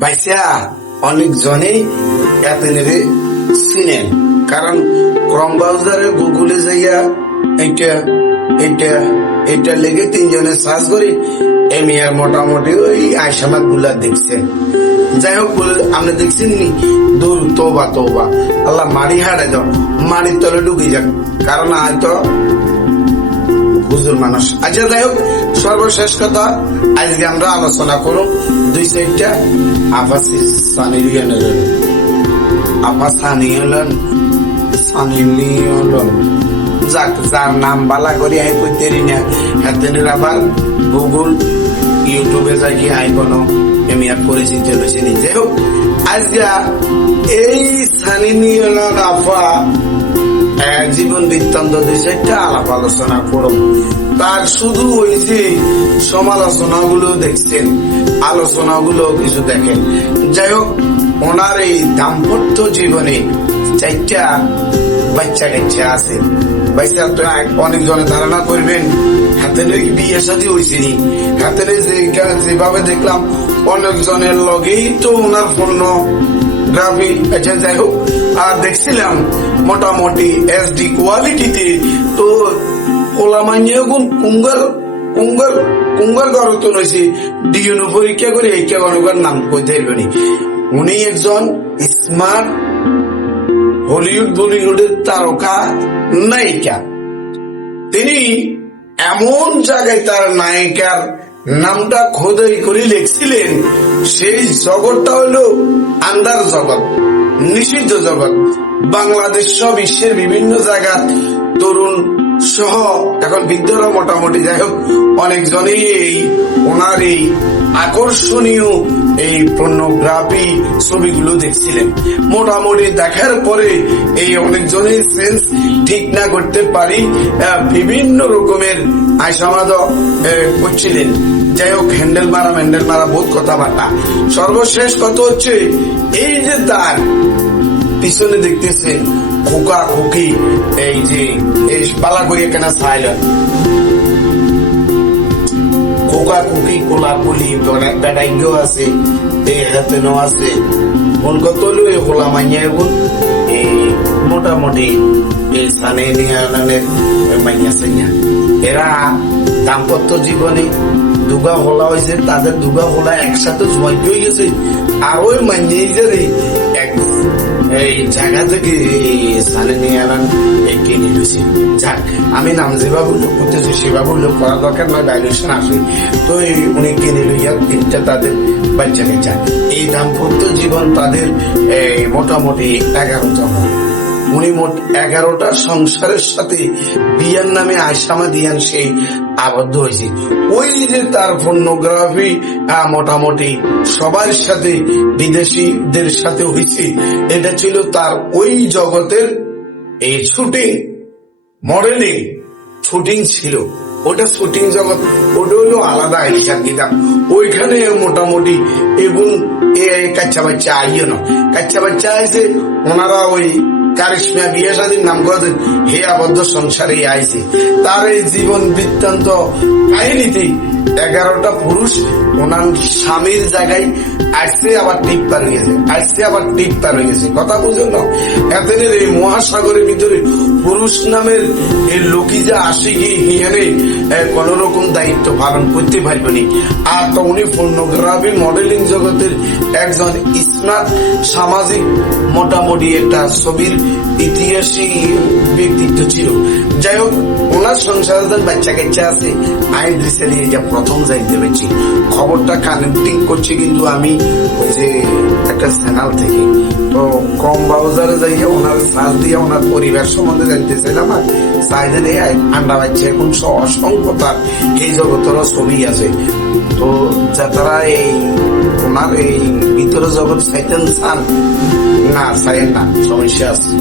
ভাইসা অনেকজনেই এতনেরে চিনেন, কারণ ক্রম ব্রাউজারে গুগলে যাইয়া এটা এটা এটা লেগে তিনজনে সার্চ করি এমি আর মোটামুটি ওই আয়সামাত গুলা দেখছেন। যাই হোক, আপনি দেখছেন নি? দূর তোবা তোবা, আল্লাহ মারি হারাই দাও, মারির তলে ঢুকে যাক, কারণ হয়তো হুজুর মানুষ। আচ্ছা, যাই হোক, সর্বশেষ কথা আজকে আমরা আলোচনা করুন দুই সাইডটা আপা সানি লিওনের, আপা সানি হলেন, সানি লিওন, যাক যার নাম বালা করি আই করতে না হাতের আবার গুগল ইউটিউবে যাই কি আই কোনো আমি আর পরিচিত হয়েছি। যাই হোক, আজকে এই সানি লিওনের আপা জীবন বৃত্তান্ত দুই চারটা আলাপ আলোচনা করুন। তার শুধু ওই যে সমালোচনা গুলো দেখছেন, আলোচনা গুলো কিছু দেখেন। যাই হোক, ওনার এই দাম্পত্য জীবনে চারটা বাচ্চা কাচ্চা আছে। বাচ্চা তো অনেকজনে ধারণা করবেন হাতে বিয়ে শাদী হয়েছে নি, হাতে যেভাবে দেখলাম অনেকজনের লগেই তো ওনার পর্নোগ্রাফি। আচ্ছা, যাই হোক, আর দেখছিলাম মোটামুটি এসডি কোয়ালিটিতে তো ওলামাইয়া গুণ কুঙ্গার কুঙ্গার কুঙ্গার গরতন হয়েছে। ডিএনএ পরীক্ষা করে এই কেমন নাম কইতে পারবেনি। উনি একজন স্মার্ট হলিউড বলিউডের তারকা নায়িকা। তিনি এমন জায়গায় তার নায়িকার নামটা খোদাই করে লিখছিলেন, সেই জগৎটা হলো আন্দার জগৎ, নিষিদ্ধ জগৎ। বাংলাদেশ সহ বিশ্বের বিভিন্ন জায়গা তরুণ সহ এখন বৃদ্ধরা মোটামুটি, যাই হোক, অনেকজনেই এই ওনার এই আকর্ষণীয় এই পর্নোগ্রাফি ছবিগুলো দেখছিলেন। মোটামুটি দেখার পরে এই অনেকজনের সেন্স ঠিক না করতে পারি বিভিন্ন রকমের আইসামাদ করছিলেন। যাই হোক, হ্যান্ডেল মারা বহুত কথাবার্তা। সর্বশেষ কথা হচ্ছে এই যে তার পিছনে দেখতেছেন খোকা খুকি, এই যে পালা করিয়ে কেনা সাইলেন খোকা খুকি, কোলা কুলি বেড়াইগ আছে, এই হাতে নো আছে, মন কত এই হোলা মাইয়া গুণ এই মোটামুটি এই স্থানে নিয়ে মাইয়া সাইয়া। এরা দাম্পত্য জীবনে দুগা হোলা হয়েছে, তাদের দুগা হোলা একসাথে জমাইতে হয়ে গেছে। আর ওই মাইয়াই যে এই জায়গা থেকে স্থানে নিয়ে আনান কিনে দিয়েছি। যাক, আমি নাম যেভাবে উল্লেখ করতেছি সেভাবে উল্লেখ করা দরকার নয়, ডাইলেশন আসে। তো উনি কিনে লইয়া তিনটা তাদের বাচ্চা কাচ্চা। এই দাম্পত্য জীবন তাদের মোটামুটি 11তম। উনি মোট 11টা সংসারের সাথে বিয়ার নামে আয়সামা দিয়ান সেই আবদ্ধ হয়েছে। ওই যে তার পর্নোগ্রাফি মোটামুটি সবার সাথে, বিদেশিদের সাথে হয়েছে। এটা ছিল তার ওই জগতের এই শুটিং, মডেলিং শুটিং ছিল। ওটা শুটিং জগৎ, ওটা হলো আলাদা হিসাব কিতাব। ওইখানে মোটামুটি এবং কাচ্চা বাচ্চা আইও না, কাচ্চা বাচ্চা আইছে। ওনারা ওই কারিশমা বিয়ে শাদীর নাম করেছেন, হে আবদ্ধ সংসারে আইছে। তার এই জীবন বৃত্তান্ত কাহিনীতে 11টা পুরুষ ওনার স্বামীর জায়গায় আসছে, আবার টিপ পার হয়ে গেছে, আসছে আবার টিপ পার হয়ে গেছে। কথা বুঝুন না, এতেনের এই মহাসাগরের ভিতরে পুরুষ নামের এই লোকই যা আসে গিয়ে হিয়ারে কোন রকম দায়িত্ব পালন করতে পারবেনি। আর তো উনি পর্নোগ্রাফি মডেলিং জগতের একজন স্মার্ট সামাজিক মোটামুটি একটা ছবির ইতিহাসী ব্যক্তিত্ব ছিল। যাই হোক, ওনার সংসারে বাচ্চা কাচ্চা আছে। আইন রিসেন্টলি এটা প্রথম জানতে পেরেছি, খবরটা কানেক্টিং করছি কিন্তু আমি ওই যে একটা চ্যানেল থেকে। তো কম বাজারে যাইয়া ওনার সাজ দিয়ে ওনার পরিবার সম্বন্ধে জানতেছিলাম। আর চাইলেন এই আন্ডা বাচ্চা এখন অসংখ্য তার এই জগতেরও ছবি আছে। তো যারা এই ওনার এই ভিতরে জগৎ চাইতেন চান না, চাইেন না, সমস্যা আছে।